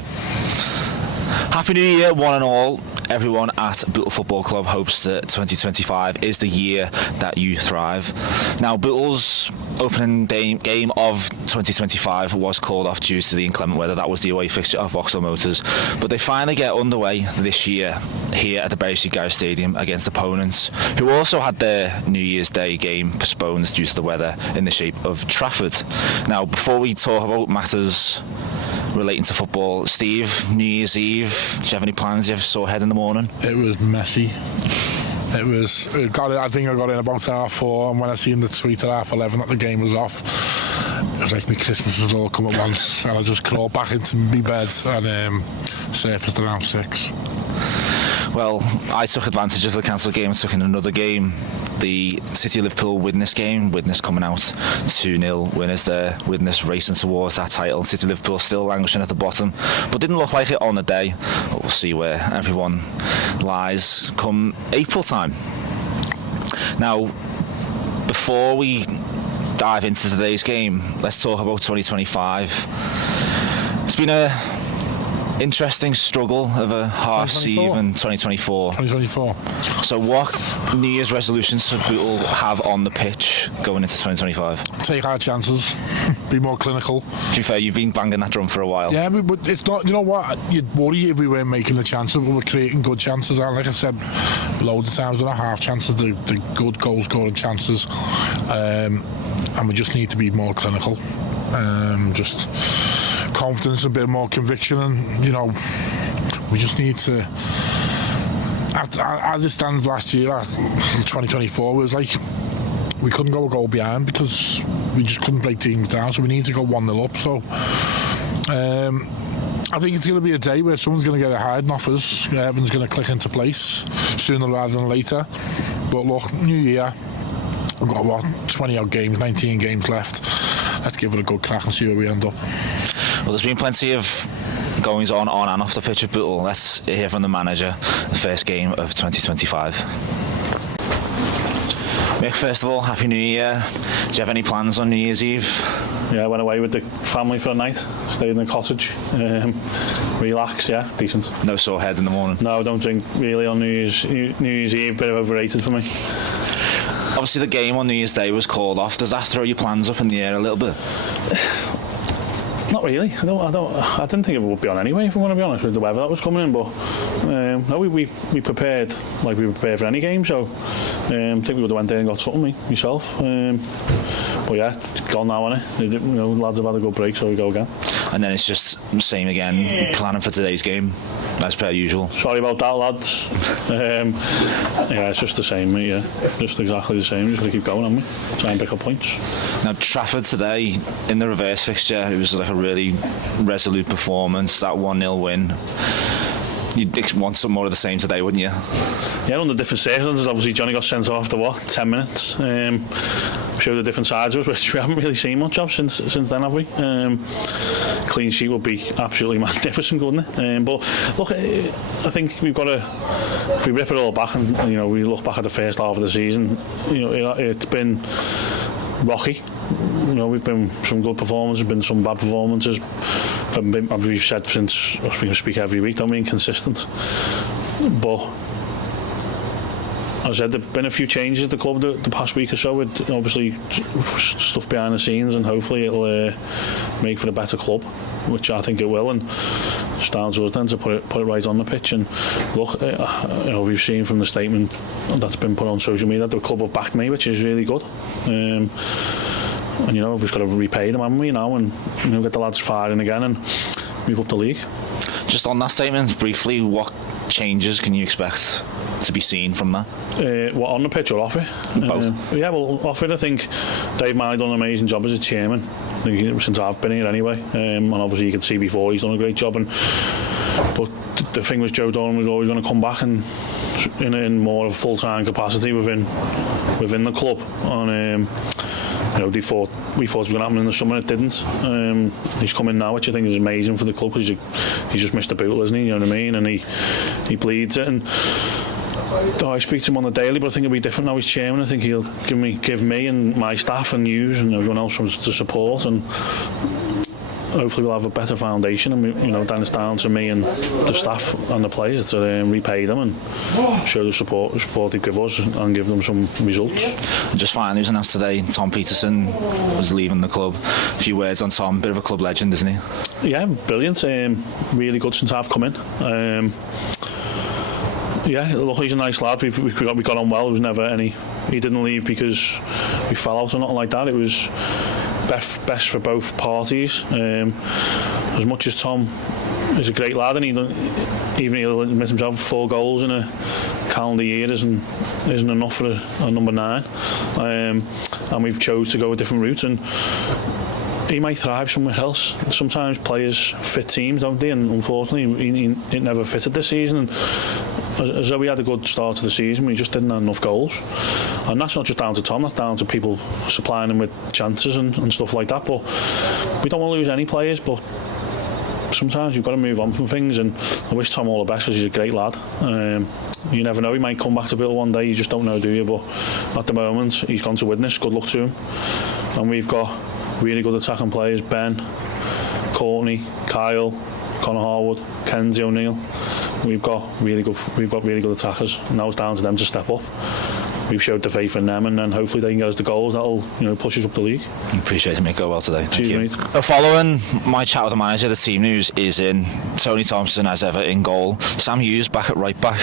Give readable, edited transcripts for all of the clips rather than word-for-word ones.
Okay. Happy New Year, one and all. Everyone at Bootle Football Club hopes that 2025 is the year that you thrive. Now, Bootle's opening game of 2025 was called off due to the inclement weather. That was the away fixture of Vauxhall Motors. But they finally get underway this year here at the Bury St Gary Stadium against opponents who also had their New Year's Day game postponed due to the weather in the shape of Trafford. Now, before we talk about matters relating to football, Steve, New Year's Eve, do you have any plans you ever saw ahead in the morning? It was messy. I think I got in about 4:30, and when I seen the tweet at 11:30 that the game was off, it was like my Christmas was all come at once, and I just crawled back into my bed and surfaced around 6. Well, I took advantage of the cancelled game and took in another game. The City Liverpool Widnes game. Widnes coming out 2-0 winners there. Widnes racing towards that title. City Liverpool still languishing at the bottom, but didn't look like it on the day. But we'll see where everyone lies come April time. Now, before we dive into today's game, let's talk about 2025. It's been a interesting struggle of a harsh season, 2024. So what New Year's resolutions should Bootle have on the pitch going into 2025? Take our chances, be more clinical. To be fair, you've been banging that drum for a while. Yeah, but it's not, you know what, you'd worry if we weren't making the chances, but we're creating good chances. And like I said, loads of times, they're not half chances, they're good goal scoring chances. And we just need to be more clinical. Just confidence, a bit more conviction, and we just need to, as it stands last year in 2024, it was like we couldn't go a goal behind because we just couldn't break teams down, so we need to go 1-0 up. So I think it's going to be a day where someone's going to get a hiding off us. Everything's going to click into place sooner rather than later. But look, new year, we've got 20 odd games, 19 games left. Let's give it a good crack and see where we end up. Well, there's been plenty of goings on and off the pitch at Bootle. Let's hear from the manager, the first game of 2025. Mick, first of all, Happy New Year. Do you have any plans on New Year's Eve? Yeah, I went away with the family for a night, stayed in the cottage, relax, yeah, decent. No sore head in the morning? No, I don't drink really on New Year's Eve, bit overrated for me. Obviously the game on New Year's Day was called off. Does that throw your plans up in the air a little bit? Not really. I didn't think it would be on anyway, if I'm going to be honest, with the weather that was coming in. But no, we prepared like we prepare for any game. So I think we would have went there and got something myself. But yeah, it's gone now, isn't it? Lads have had a good break, so we go again. And then it's just same again, planning for today's game as per usual. Sorry about that, lads. Yeah, it's just the same, mate. Yeah, just exactly the same. Just got to keep going, haven't we? Try and pick up points. Now, Trafford today in the reverse fixture, it was like a really resolute performance. That 1-0 win. You'd want some more of the same today, wouldn't you? Yeah, under different circumstances. Obviously, Johnny got sent off after 10 minutes. Showed the different sides of us, which we haven't really seen much of since then, have we? Clean sheet would be absolutely magnificent, wouldn't it? But look, I think we've got to, if we rip it all back and we look back at the first half of the season, it's been rocky. We've been some good performances, been some bad performances. We've said since we speak every week, don't we? Inconsistent. But as I said, there've been a few changes at the club the past week or so, with obviously stuff behind the scenes, and hopefully it'll make for a better club, which I think it will. And it's down to us then to put it right on the pitch. And look, we've seen from the statement that's been put on social media that the club have backed me, which is really good. And we've just got to repay them, haven't we, now, and get the lads firing again and move up the league. Just on that statement, briefly, what changes can you expect to be seen from that? What, on the pitch or off it? Both. Yeah, well, off it, I think Dave Marley done an amazing job as a chairman, I think, since I've been here anyway. And obviously you can see before he's done a great job. But the thing was, Joe Dolan was always going to come back and in more of a full-time capacity within the club. And we thought it was going to happen in the summer. It didn't. He's come in now, which I think is amazing for the club, because he's just missed a Bootle, isn't he? You know what I mean? And he bleeds it. And I speak to him on the daily, but I think it'll be different now he's chairman. I think he'll give me and my staff and yous and everyone else to support. And hopefully we'll have a better foundation, and then it's down to me and the staff and the players to repay them and show the support they give us and give them some results. Just finally, news announced today, Tom Peterson was leaving the club. A few words on Tom, bit of a club legend, isn't he? Yeah, brilliant. Really good since I've come in. Yeah, look, he's a nice lad. We got on well. There was never any. He didn't leave because we fell out or nothing like that. It was best for both parties. As much as Tom is a great lad, and even he'll admit himself 4 goals in a calendar year isn't enough for a number 9. And we've chose to go a different route, and he might thrive somewhere else. Sometimes players fit teams, don't they? And unfortunately, it never fitted this season. And as though we had a good start to the season, we just didn't have enough goals. And that's not just down to Tom, that's down to people supplying him with chances and stuff like that. But we don't want to lose any players, but sometimes you've got to move on from things, and I wish Tom all the best because he's a great lad. You never know, he might come back to Bootle one day, you just don't know, do you? But at the moment, he's gone to witness. Good luck to him. And we've got really good attacking players: Ben, Courtney, Kyle, Connor Harwood, Kenzie O'Neill. We've got really good attackers. Now it's down to them to step up. We've showed the faith in them, and then hopefully they can get us the goals that'll push us up the league. Appreciate it, mate. Go well today. Thank Cheers, you. mate. Following my chat with the manager, the team news is in. Tony Thompson as ever in goal. Sam Hughes back at right back.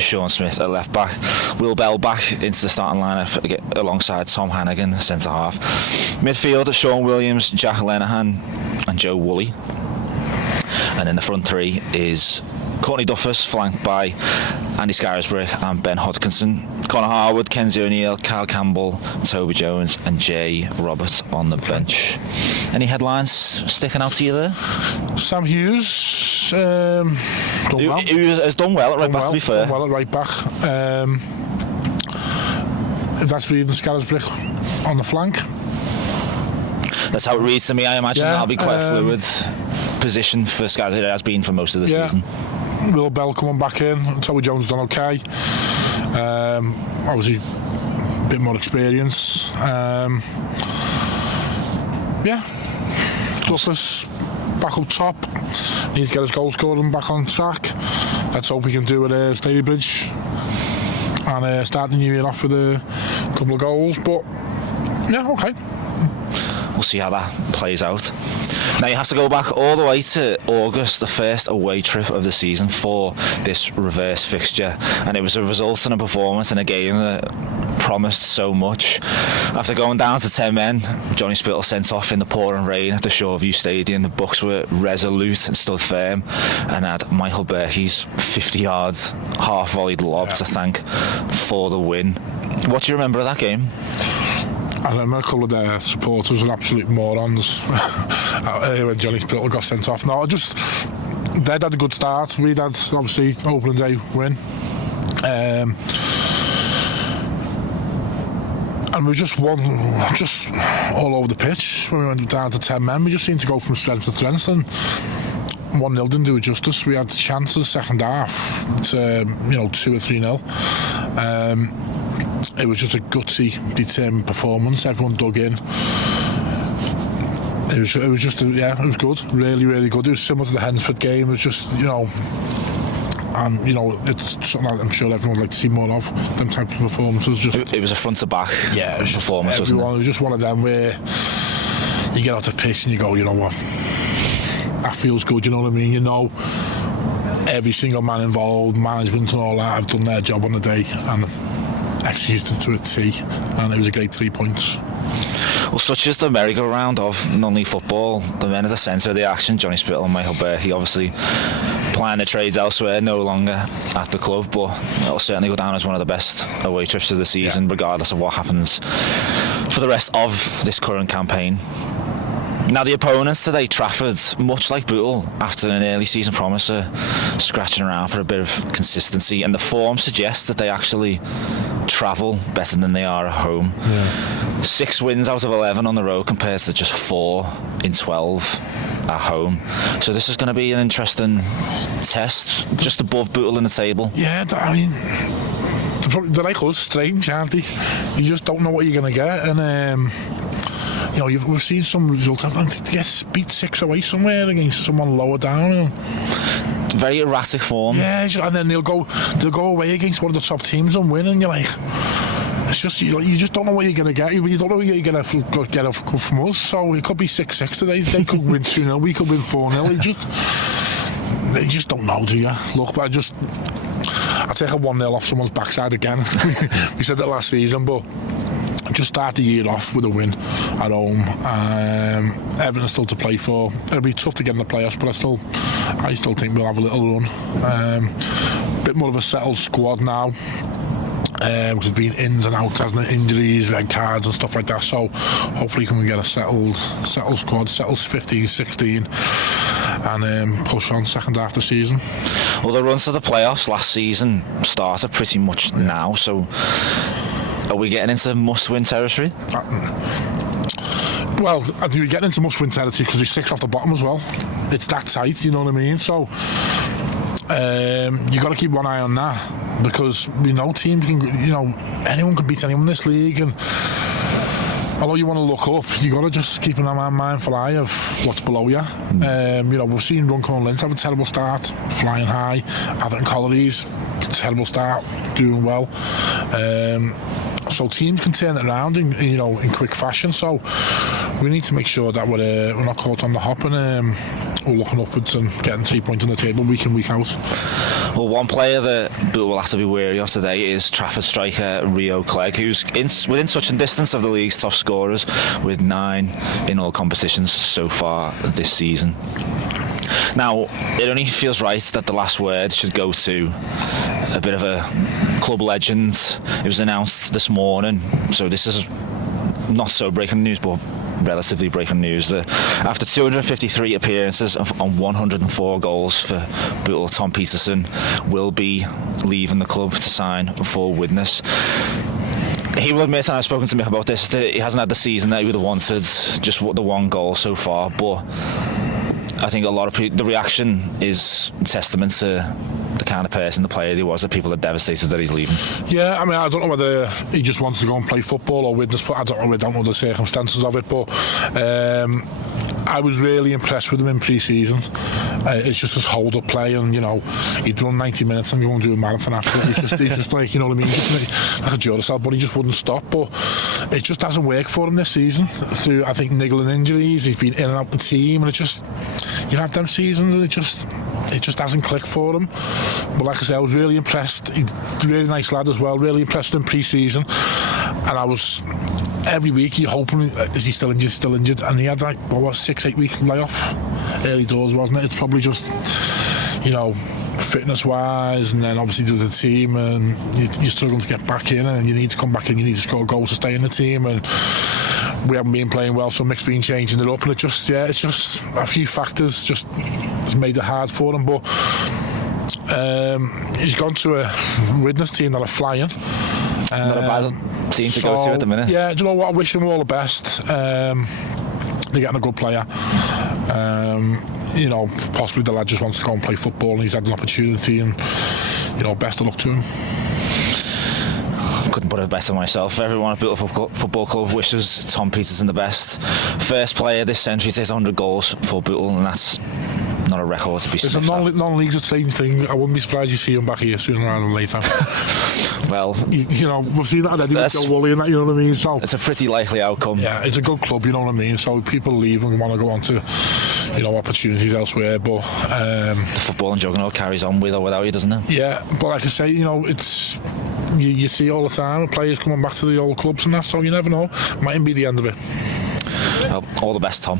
Sean Smith at left back. Will Bell back into the starting lineup alongside Tom Hannigan, centre half. Midfield: Sean Williams, Jack Lenihan, and Joe Woolley. And in the front three is Courtney Duffus, flanked by Andy Scarisbury and Ben Hodkinson. Connor Harwood, Kenzie O'Neill, Kyle Campbell, Toby Jones and Jay Roberts on the bench. Any headlines sticking out to you there? Sam Hughes done well. He has done well at right back, to be fair. Done well at right back. If that's reading Scarisbury on the flank. That's how it reads to me. I imagine that'll be quite a fluid position for Scarisbury. It has been for most of the season. Will Bell coming back in. Toby Jones done okay. Obviously a bit more experience. Duffus back up top. Needs to get his goal scoring back on track. Let's hope we can do it at Stalybridge and start the new year off with a couple of goals. But yeah, okay. We'll see how that plays out. Now you have to go back all the way to August, the first away trip of the season for this reverse fixture, and it was a result and a performance in a game that promised so much. After going down to 10 men, Johnny Spittle sent off in the pouring rain at the Shoreview Stadium. The Bucks were resolute and stood firm, and had Michael Berkey's 50-yard half-volleyed lob to thank for the win. What do you remember of that game? I remember a couple of their supporters were absolute morons when Johnny Spittle got sent off. No, they'd had a good start. We'd had, obviously, opening day win. And we just won just all over the pitch. When we went down to 10 men, we just seemed to go from strength to strength. And 1-0 didn't do it justice. We had chances second half to 2 or 3-0. It was just a gutsy, determined performance. Everyone dug in. It was just it was good, really, really good. It was similar to the Hensford game. It was just and it's something that I'm sure everyone would like to see more of. Them type of performances. Just it was a front to back. Yeah, it was performance. It was just one of them where you get off the pitch and you go, you know what, that feels good. You know what I mean? Every single man involved, management and all that, have done their job on the day and executed to a T, and it was a great 3 points. Well, such is the merry-go-round of non-league football. The men at the centre of the action, Johnny Spittle and Michael Berkey, obviously plying their trades elsewhere, no longer at the club, but it'll certainly go down as one of the best away trips of the season, regardless of what happens for the rest of this current campaign. Now the opponents today, Trafford, much like Bootle, after an early season promise, are scratching around for a bit of consistency, and the form suggests that they actually travel better than they are at home. 6 wins out of 11 on the road compared to just 4 in 12 at home. So this is going to be an interesting test, just above Bootle in the table. Yeah, I mean, they're like us, strange, aren't they? You just don't know what you're going to get, and you know, we've seen some results. I think to get beat 6 away somewhere against someone lower down. You know. Very erratic form. Yeah, and then they'll go away against one of the top teams and win, and you're like, it's just you just don't know what you're going to get. You don't know what you're going to get from us. So it could be 6-6 today. They could win 2-0. We could win 4-0. They just don't know, do you? Look, I take a 1-0 off someone's backside again. We said that last season, but just start the year off with a win at home. Everything's still to play for. It'll be tough to get in the playoffs, but I still think we'll have a little run. Bit more of a settled squad now. Because it's been ins and outs, hasn't it? Injuries, red cards and stuff like that. So hopefully we can get a settled squad, settles 15-16 and push on second half of the season. Well, the runs to the playoffs last season started pretty much now, so are we getting into must-win territory? Well, I think we're getting into must-win territory because we're 6 off the bottom as well. It's that tight, you know what I mean? So you got to keep one eye on that, because we know teams can, you know, anyone can beat anyone in this league, and although you want to look up, you got to just keep an mindful eye of what's below you. You know, we've seen Runcorn Lynch have a terrible start, flying high. Atherton Colliery's terrible start, doing well. So teams can turn it around in quick fashion. So we need to make sure that we're not caught on the hop, and we're looking upwards and getting 3 points on the table week in, week out. Well, one player that Bootle will have to be wary of today is Trafford striker Rio Clegg, who's within touching distance of the league's top scorers with 9 in all competitions so far this season. Now, it only feels right that the last word should go to a bit of a club legend. It was announced this morning, so this is not so breaking news, but relatively breaking news, that after 253 appearances on 104 goals for Bootle, Tom Peterson will be leaving the club to sign for Widnes. He will admit, and I've spoken to Mick about this, that he hasn't had the season that he would have wanted, just the 1 goal so far, but I think a lot of people, the reaction is testament to the kind of person, the player he was, that people are devastated that he's leaving. Yeah, I mean, I don't know whether he just wants to go and play football or Widnes, but I don't know the circumstances of it, but I was really impressed with him in pre-season. It's just his hold-up play, and, you know, he'd run 90 minutes and go and do a marathon after it. He's just like, you know what I mean, just like a Duracell, but he just wouldn't stop. But it just hasn't worked for him this season. Through, I think, niggling injuries, he's been in and out the team, and it just, you have them seasons, and it just hasn't clicked for him. But like I said, I was really impressed. He's a really nice lad as well, really impressed with him pre-season. And I was, every week you're hoping, is he still injured? And he had like, 6-8 week layoff early doors, wasn't it? It's probably just, you know, fitness wise, and then obviously to the team, and you're struggling to get back in, and you need to come back in, you need to score goals to stay in the team, and we haven't been playing well, so Mick's been changing it up, and it's just a few factors it's made it hard for him. But he's gone to a Widnes team that are flying. Not a bad team to go to at the minute. Yeah, do you know what? I wish him all the best. They're getting a good player. You know, possibly the lad just wants to go and play football, and he's had an opportunity, and, you know, best of luck to him. Couldn't put it better myself. Everyone at Bootle Football Club wishes Tom Peterson the best. First player this century to hit 100 goals for Bootle, and that's not a record to be sniffed at. Non-league's the same thing. I wouldn't be surprised you see him back here sooner rather than later. Well, you know, we've seen that already with Joe Woolley and that, you know what I mean? So it's a pretty likely outcome. Yeah, it's a good club, you know what I mean? So people leave and want to go on to, you know, opportunities elsewhere, but the football and juggernaut carries on with or without you, doesn't it? Yeah, but like I say, you know, it's you see all the time players coming back to the old clubs and that, so you never know. Mightn't be the end of it. Well, all the best, Tom.